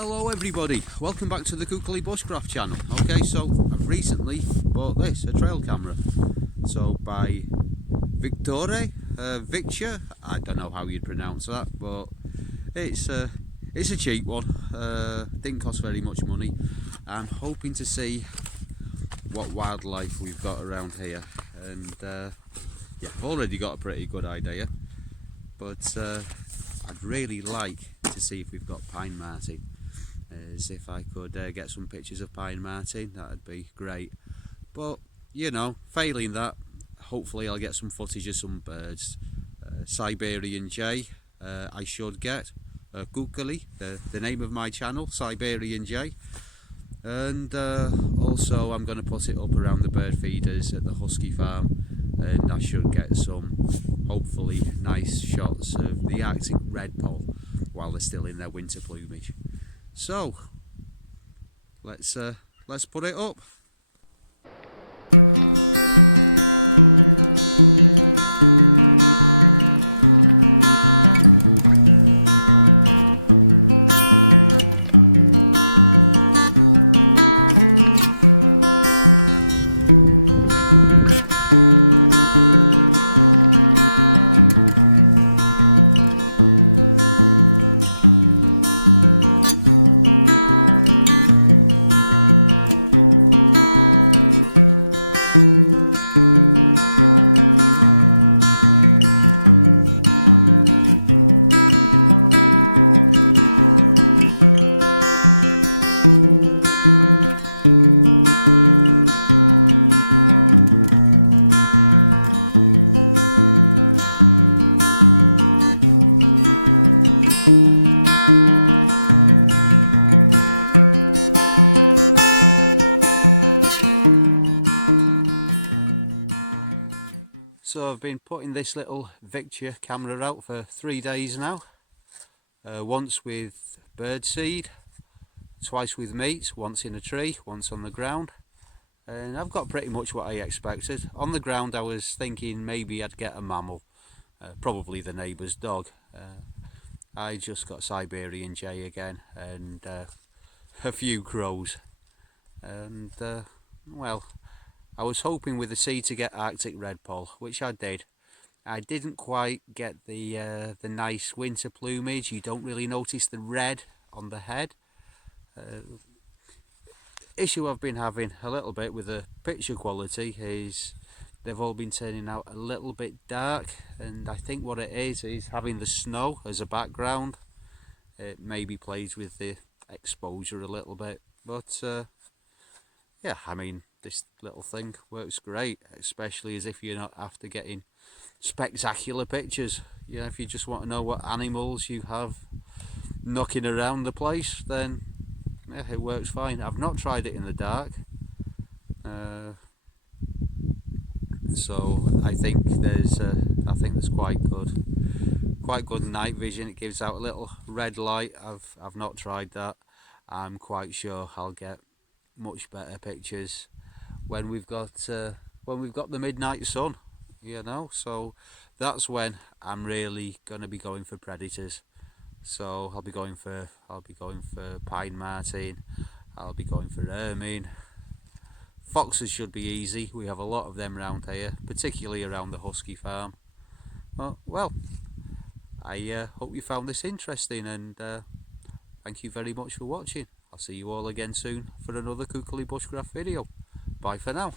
Hello everybody, welcome back to the Kukuli Bushcraft channel. Okay, so I've recently bought this, a trail camera. So by Victure, Victure, I don't know how you'd pronounce that, but it's a cheap one, didn't cost very much money. I'm hoping to see what wildlife we've got around here, and yeah, I've already got a pretty good idea, but I'd really like to see if we've got pine marten. As if I could get some pictures of pine marten, that'd be great. But you know, failing that, hopefully I'll get some footage of some birds. Siberian jay, I should get. Kukuli, the name of my channel, Siberian jay. And also I'm going to put it up around the bird feeders at the husky farm, and I should get some hopefully nice shots of the Arctic redpoll while they're still in their winter plumage. So let's put it up. So I've been putting this little Victure camera out for 3 days now. Once with bird seed, twice with meat, once in a tree, once on the ground. And I've got pretty much what I expected. On the ground I was thinking maybe I'd get a mammal, probably the neighbour's dog. I just got Siberian jay again, and a few crows. And well, I was hoping with the seed to get Arctic redpoll, which I did. I didn't quite get the nice winter plumage. You don't really notice the red on the head. Issue I've been having a little bit with the picture quality is they've all been turning out a little bit dark, and I think what it is having the snow as a background. It maybe plays with the exposure a little bit, but yeah, I mean, this little thing works great, especially as if you're not after getting spectacular pictures. You know, if you just want to know what animals you have knocking around the place, then yeah, it works fine. I've not tried it in the dark, so I think there's quite good night vision. It gives out a little red light. I've not tried that. I'm quite sure I'll get much better pictures when we've got the midnight sun, you know. So that's when I'm really going to be going for predators. So I'll be going for pine marten, I'll be going for ermine. Foxes should be easy, we have a lot of them around here, particularly around the husky farm. Well, I hope you found this interesting, and thank you very much for watching. I'll see you all again soon for another Kukuli Bushcraft video. Bye for now.